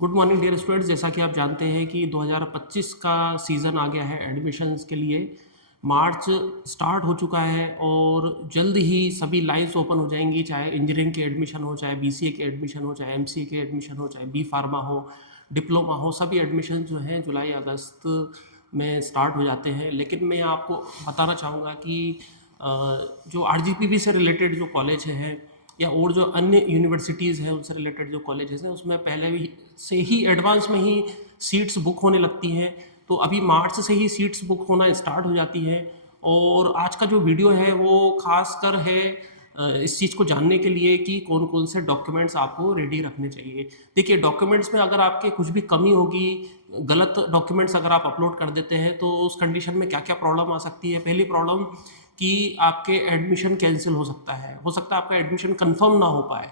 Good morning dear students. जैसा कि आप जानते हैं कि 2025 का सीज़न आ गया है एडमिशन्स के लिए। मार्च स्टार्ट हो चुका है और जल्द ही सभी लाइन्स ओपन हो जाएंगी, चाहे इंजीनियरिंग के एडमिशन हो, चाहे बीसीए के एडमिशन हो, चाहे एमसीए के एडमिशन हो, चाहे बी फार्मा हो, डिप्लोमा हो। सभी एडमिशन जो हैं जुलाई अगस्त में स्टार्ट हो जाते हैं। लेकिन मैं आपको बताना चाहूँगा कि जो आरजीपीवी से रिलेटेड जो कॉलेज हैं या और जो अन्य यूनिवर्सिटीज़ हैं उनसे रिलेटेड जो कॉलेजेस हैं उसमें पहले भी से ही एडवांस में ही सीट्स बुक होने लगती हैं। तो अभी मार्च से ही सीट्स बुक होना स्टार्ट हो जाती हैं। और आज का जो वीडियो है वो खास कर है इस चीज़ को जानने के लिए कि कौन कौन से डॉक्यूमेंट्स आपको रेडी रखने चाहिए। देखिए, डॉक्यूमेंट्स में अगर आपके कुछ भी कमी होगी, गलत डॉक्यूमेंट्स अगर आप अपलोड कर देते हैं तो उस कंडीशन में क्या क्या प्रॉब्लम आ सकती है। पहली प्रॉब्लम कि आपके एडमिशन कैंसिल हो सकता है आपका एडमिशन कंफर्म ना हो पाए,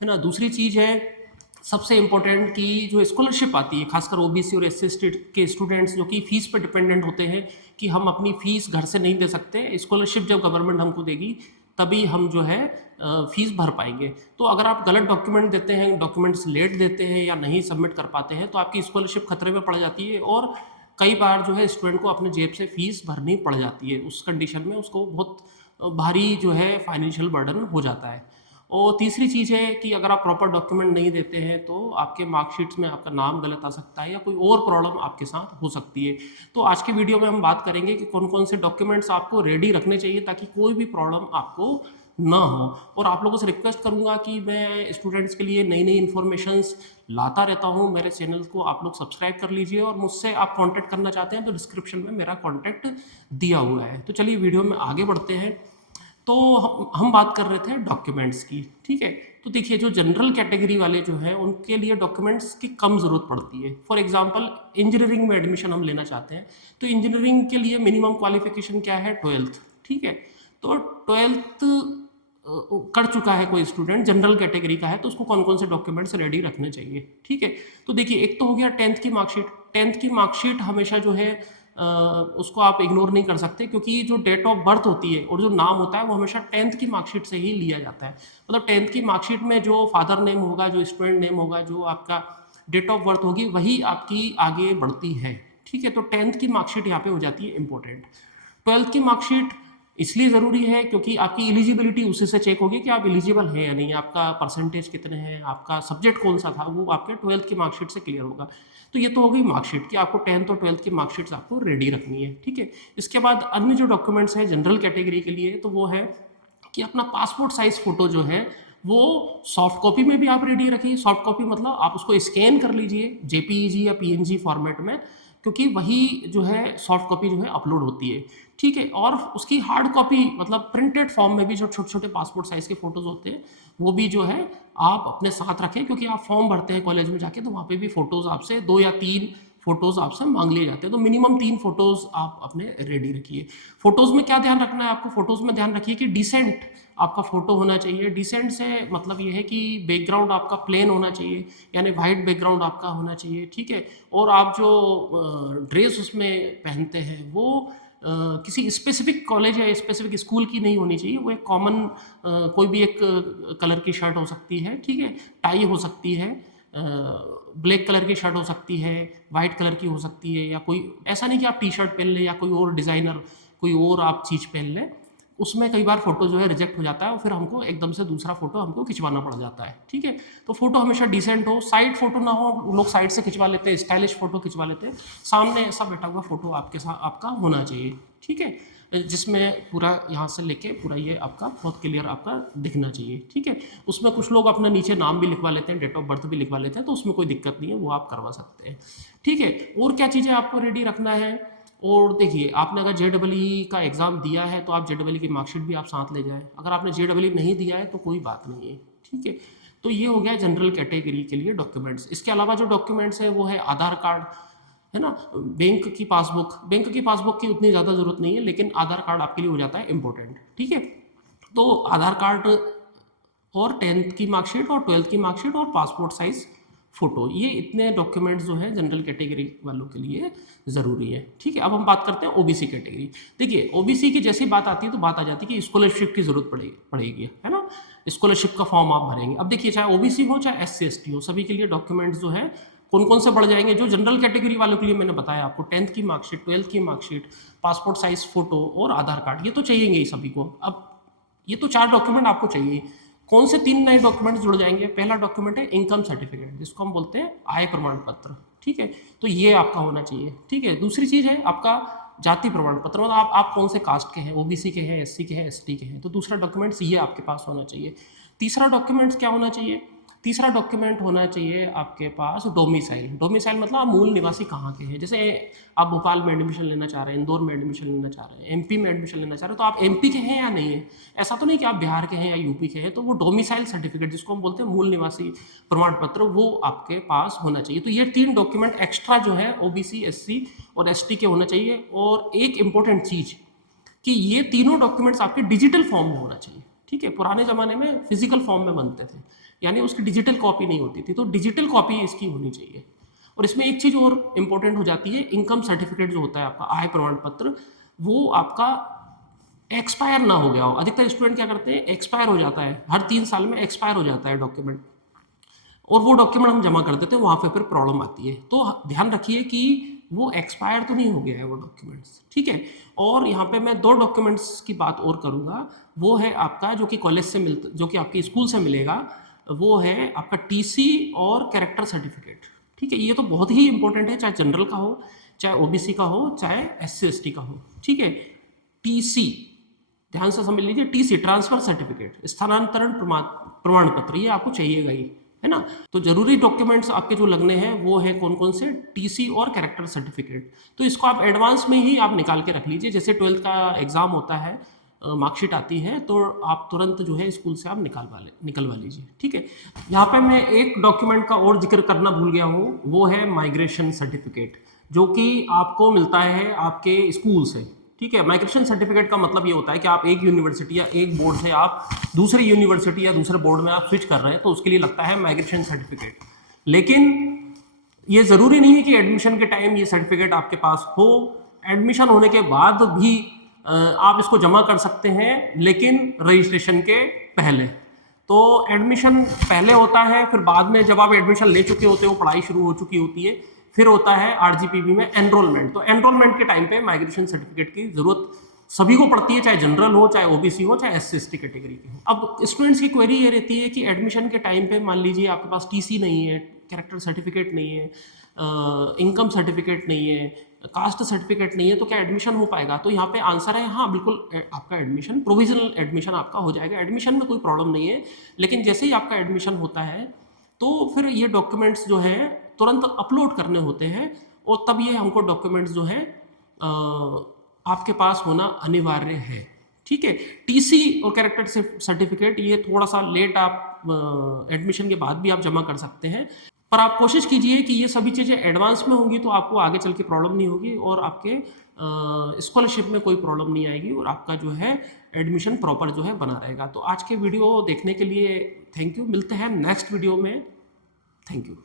है ना। दूसरी चीज़ है सबसे इम्पोर्टेंट कि जो स्कॉलरशिप आती है खासकर ओबीसी और एससी के स्टूडेंट्स जो कि फ़ीस पर डिपेंडेंट होते हैं कि हम अपनी फ़ीस घर से नहीं दे सकते, स्कॉलरशिप जब गवर्नमेंट हमको देगी तभी हम जो है फ़ीस भर पाएंगे। तो अगर आप गलत डॉक्यूमेंट देते हैं, डॉक्यूमेंट्स लेट देते हैं या नहीं सबमिट कर पाते हैं तो आपकी स्कॉलरशिप खतरे में पड़ जाती है और कई बार जो है स्टूडेंट को अपने जेब से फ़ीस भरनी पड़ जाती है। उस कंडीशन में उसको बहुत भारी जो है फाइनेंशियल बर्डन हो जाता है। और तीसरी चीज़ है कि अगर आप प्रॉपर डॉक्यूमेंट नहीं देते हैं तो आपके मार्कशीट्स में आपका नाम गलत आ सकता है या कोई और प्रॉब्लम आपके साथ हो सकती है। तो आज के वीडियो में हम बात करेंगे कि कौन कौन से डॉक्यूमेंट्स आपको रेडी रखने चाहिए ताकि कोई भी प्रॉब्लम आपको ना हो। और आप लोगों से रिक्वेस्ट करूंगा कि मैं स्टूडेंट्स के लिए नई नई इन्फॉर्मेशंस लाता रहता हूं। मेरे चैनल को आप लोग सब्सक्राइब कर लीजिए और मुझसे आप कांटेक्ट करना चाहते हैं तो डिस्क्रिप्शन में मेरा कांटेक्ट दिया हुआ है। तो चलिए वीडियो में आगे बढ़ते हैं। तो हम बात कर रहे थे डॉक्यूमेंट्स की, ठीक है। तो देखिए, जो जनरल कैटेगरी वाले जो हैं उनके लिए डॉक्यूमेंट्स की कम ज़रूरत पड़ती है। फॉर एग्जांपल, इंजीनियरिंग में एडमिशन हम लेना चाहते हैं तो इंजीनियरिंग के लिए मिनिमम क्वालिफिकेशन क्या है? 12th, ठीक है। तो 12th कर चुका है कोई स्टूडेंट, जनरल कैटेगरी का है, तो उसको कौन कौन से डॉक्यूमेंट्स रेडी रखने चाहिए, ठीक है। तो देखिए, एक तो हो गया 10th की मार्कशीट। 10th की मार्कशीट हमेशा जो है उसको आप इग्नोर नहीं कर सकते क्योंकि जो डेट ऑफ बर्थ होती है और जो नाम होता है वो हमेशा 10th की मार्कशीट से ही लिया जाता है। मतलब 10th की मार्कशीट में जो फादर नेम होगा, जो स्टूडेंट नेम होगा, जो आपका डेट ऑफ बर्थ होगी, वही आपकी आगे बढ़ती है, ठीक है। तो 10th की मार्कशीट यहाँ पे हो जाती है इंपॉर्टेंट। 12th की मार्कशीट इसलिए ज़रूरी है क्योंकि आपकी एलिजिबिलिटी उसी से चेक होगी कि आप एलिजिबल हैं या नहीं, आपका परसेंटेज कितने हैं, आपका सब्जेक्ट कौन सा था, वो आपके 12th की मार्कशीट से क्लियर होगा। तो ये तो हो गई मार्कशीट कि आपको 10th और 12th की मार्कशीट्स आपको रेडी रखनी है, ठीक है। इसके बाद अन्य जो डॉक्यूमेंट्स हैं जनरल कैटेगरी के लिए, तो वो है कि अपना पासपोर्ट साइज फ़ोटो जो है वो सॉफ्ट कॉपी में भी आप रेडी रखिए। सॉफ्ट कॉपी मतलब आप उसको स्कैन कर लीजिए जेपीईजी या पीएनजी फॉर्मेट में, क्योंकि वही जो है सॉफ्ट कॉपी जो है अपलोड होती है, ठीक है। और उसकी हार्ड कॉपी मतलब प्रिंटेड फॉर्म में भी जो छोटे छोटे पासपोर्ट साइज़ के फ़ोटोज़ होते हैं वो भी जो है आप अपने साथ रखें, क्योंकि आप फॉर्म भरते हैं कॉलेज में जाके तो वहाँ पे भी फ़ोटोज़ आपसे 2 या 3 फ़ोटोज़ आपसे मांग लिए जाते हैं। तो मिनिमम 3 फ़ोटोज़ आप अपने रेडी रखिए। फ़ोटोज़ में क्या ध्यान रखना है आपको? फ़ोटोज़ में ध्यान रखिए कि डिसेंट आपका फ़ोटो होना चाहिए। डिसेंट से मतलब ये है कि बैकग्राउंड आपका प्लेन होना चाहिए, यानी वाइट बैकग्राउंड आपका होना चाहिए, ठीक है। और आप जो ड्रेस उसमें पहनते हैं वो किसी स्पेसिफिक कॉलेज या स्पेसिफिक स्कूल की नहीं होनी चाहिए। वो एक कॉमन कोई भी एक कलर की शर्ट हो सकती है, ठीक है। टाई हो सकती है, ब्लैक कलर की शर्ट हो सकती है, वाइट कलर की हो सकती है, या कोई ऐसा नहीं कि आप टी शर्ट पहन लें या कोई और डिज़ाइनर कोई और आप चीज़ पहन लें। उसमें कई बार फ़ोटो जो है रिजेक्ट हो जाता है और फिर हमको एकदम से दूसरा फ़ोटो हमको खिंचवाना पड़ जाता है, ठीक है। तो फ़ोटो हमेशा डिसेंट हो, साइड फ़ोटो ना हो, लोग साइड से खिंचवा लेते हैं, स्टाइलिश फ़ोटो खिंचवा लेते हैं। सामने ऐसा बैठा हुआ फ़ोटो आपके साथ आपका होना चाहिए, ठीक है, जिसमें पूरा यहाँ से लेके पूरा ये आपका बहुत क्लियर आपका दिखना चाहिए, ठीक है। उसमें कुछ लोग अपना नीचे नाम भी लिखवा लेते हैं, डेट ऑफ बर्थ भी लिखवा लेते हैं, तो उसमें कोई दिक्कत नहीं है, वो आप करवा सकते हैं, ठीक है। और क्या चीज़ें आपको रेडी रखना है? और देखिए, आपने अगर जेडबलई का एग्ज़ाम दिया है तो आप जेडबलई की मार्कशीट भी आप साथ ले जाएं। अगर आपने जेडबलई नहीं दिया है तो कोई बात नहीं है, ठीक है। तो ये हो गया जनरल कैटेगरी के लिए डॉक्यूमेंट्स। इसके अलावा जो डॉक्यूमेंट्स है वो है आधार कार्ड, है ना। बैंक की पासबुक की उतनी ज़्यादा ज़रूरत नहीं है, लेकिन आधार कार्ड आपके लिए हो जाता है इंपॉर्टेंट, ठीक है। तो आधार कार्ड और 10th की मार्कशीट और 12th की मार्कशीट और पासपोर्ट साइज फ़ोटो, ये इतने डॉक्यूमेंट्स जो हैं जनरल कैटेगरी वालों के लिए ज़रूरी है, ठीक है। अब हम बात करते हैं ओबीसी कैटेगरी। देखिए, ओबीसी की जैसी बात आती है तो बात आ जाती है कि स्कॉलरशिप की ज़रूरत पड़ेगी, है ना। स्कॉलरशिप का फॉर्म आप भरेंगे। अब देखिए, चाहे ओबीसी हो चाहे एससी एसटी हो, सभी के लिए डॉक्यूमेंट्स जो है कौन कौन से बढ़ जाएंगे, जो जनरल कैटेगरी वालों के लिए मैंने बताया आपको, 10th की मार्कशीट, 12th की मार्कशीट, पासपोर्ट साइज फोटो और आधार कार्ड, ये तो चाहिएंगे ही सभी को। अब ये तो 4 डॉक्यूमेंट आपको चाहिए। कौन से 3 नए डॉक्यूमेंट जुड़ जाएंगे? पहला डॉक्यूमेंट है इनकम सर्टिफिकेट, जिसको हम बोलते हैं आय प्रमाण पत्र, ठीक है, तो ये आपका होना चाहिए, ठीक है। दूसरी चीज है आपका जाति प्रमाण पत्र, मतलब आप कौन से कास्ट के हैं, ओबीसी के हैं, एससी के हैं, एसटी के हैं, तो दूसरा डॉक्यूमेंट्स ये आपके पास होना चाहिए। तीसरा डॉक्यूमेंट्स क्या होना चाहिए? तीसरा डॉक्यूमेंट होना चाहिए आपके पास डोमिसाइल। डोमिसाइल मतलब आप मूल निवासी कहाँ के हैं। जैसे आप भोपाल में एडमिशन लेना चाह रहे हैं, इंदौर में एडमिशन लेना चाह रहे हैं, एमपी में एडमिशन लेना चाह रहे हैं, तो आप एमपी के हैं या नहीं है। ऐसा तो नहीं कि आप बिहार के हैं या यूपी के हैं, तो वो डोमिसाइल सर्टिफिकेट, जिसको हम बोलते हैं मूल निवासी प्रमाण पत्र, वो आपके पास होना चाहिए। तो ये 3 डॉक्यूमेंट एक्स्ट्रा जो है ओबीसी, एससी और एसटी के होना चाहिए। और एक इंपॉर्टेंट चीज कि ये तीनों डॉक्यूमेंट्स आपके डिजिटल फॉर्म में होना चाहिए, ठीक है। पुराने ज़माने में फिजिकल फॉर्म में बनते थे, यानी उसकी डिजिटल कॉपी नहीं होती थी, तो डिजिटल कॉपी इसकी होनी चाहिए। और इसमें एक चीज़ और इम्पोर्टेंट हो जाती है, इनकम सर्टिफिकेट जो होता है आपका आय प्रमाण पत्र, वो आपका एक्सपायर ना हो गया हो। अधिकतर स्टूडेंट क्या करते हैं, एक्सपायर हो जाता है, हर 3 साल में एक्सपायर हो जाता है डॉक्यूमेंट, और वो डॉक्यूमेंट हम जमा कर देते हैं, वहाँ पे फिर प्रॉब्लम आती है। तो ध्यान रखिए कि वो एक्सपायर तो नहीं हो गया है वो डॉक्यूमेंट्स, ठीक है। और यहाँ पे मैं 2 डॉक्यूमेंट्स की बात और करूँगा, वो है आपका जो कि कॉलेज से मिलता, जो कि आपके स्कूल से मिलेगा, वो है आपका टीसी और कैरेक्टर सर्टिफिकेट, ठीक है। ये तो बहुत ही इंपॉर्टेंट है, चाहे जनरल का हो, चाहे ओबीसी का हो, चाहे एससी एसटी का हो, ठीक है। टीसी ध्यान से समझ लीजिए, टीसी ट्रांसफर सर्टिफिकेट, स्थानांतरण प्रमाण पत्र, ये आपको चाहिएगा ही, है ना। तो जरूरी डॉक्यूमेंट्स आपके जो लगने हैं वो है कौन कौन से, टीसी और कैरेक्टर सर्टिफिकेट। तो इसको आप एडवांस में ही आप निकाल के रख लीजिए, जैसे 12th का एग्जाम होता है, मार्कशीट आती है, तो आप तुरंत जो है स्कूल से आप निकलवा लीजिए, ठीक है। यहाँ पे मैं एक डॉक्यूमेंट का और जिक्र करना भूल गया हूँ, वो है माइग्रेशन सर्टिफिकेट, जो कि आपको मिलता है आपके स्कूल से, ठीक है। माइग्रेशन सर्टिफिकेट का मतलब ये होता है कि आप एक यूनिवर्सिटी या एक बोर्ड से आप दूसरी यूनिवर्सिटी या दूसरे बोर्ड में आप स्विच कर रहे हैं, तो उसके लिए लगता है माइग्रेशन सर्टिफिकेट। लेकिन ये जरूरी नहीं है कि एडमिशन के टाइम ये सर्टिफिकेट आपके पास हो, एडमिशन होने के बाद भी आप इसको जमा कर सकते हैं, लेकिन रजिस्ट्रेशन के पहले। तो एडमिशन पहले होता है, फिर बाद में जब आप एडमिशन ले चुके होते हो, पढ़ाई शुरू हो चुकी होती है, फिर होता है आरजीपीवी में एनरोलमेंट। तो एनरोलमेंट के टाइम पे माइग्रेशन सर्टिफिकेट की जरूरत सभी को पड़ती है, चाहे जनरल हो, चाहे ओबीसी हो, चाहे एससी एसटी कैटेगरी के हो। अब स्टूडेंट्स की क्वेरी ये रहती है कि एडमिशन के टाइम पे मान लीजिए आपके पास टीसी नहीं है, कैरेक्टर सर्टिफिकेट नहीं है, इनकम सर्टिफिकेट नहीं है, कास्ट सर्टिफिकेट नहीं है, तो क्या एडमिशन हो पाएगा? तो यहाँ पे आंसर है हाँ, बिल्कुल आपका एडमिशन, प्रोविजनल एडमिशन आपका हो जाएगा, एडमिशन में कोई प्रॉब्लम नहीं है। लेकिन जैसे ही आपका एडमिशन होता है तो फिर ये डॉक्यूमेंट्स जो है तुरंत अपलोड करने होते हैं, और तब ये हमको डॉक्यूमेंट्स जो है आपके पास होना अनिवार्य है, ठीक है। टीसी और कैरेक्टर सर्टिफिकेट ये थोड़ा सा लेट आप एडमिशन के बाद भी आप जमा कर सकते हैं, पर आप कोशिश कीजिए कि ये सभी चीज़ें एडवांस में होंगी, तो आपको आगे चल के प्रॉब्लम नहीं होगी, और आपके स्कॉलरशिप में कोई प्रॉब्लम नहीं आएगी, और आपका जो है एडमिशन प्रॉपर जो है बना रहेगा। तो आज के वीडियो देखने के लिए थैंक यू, मिलते हैं नेक्स्ट वीडियो में, थैंक यू।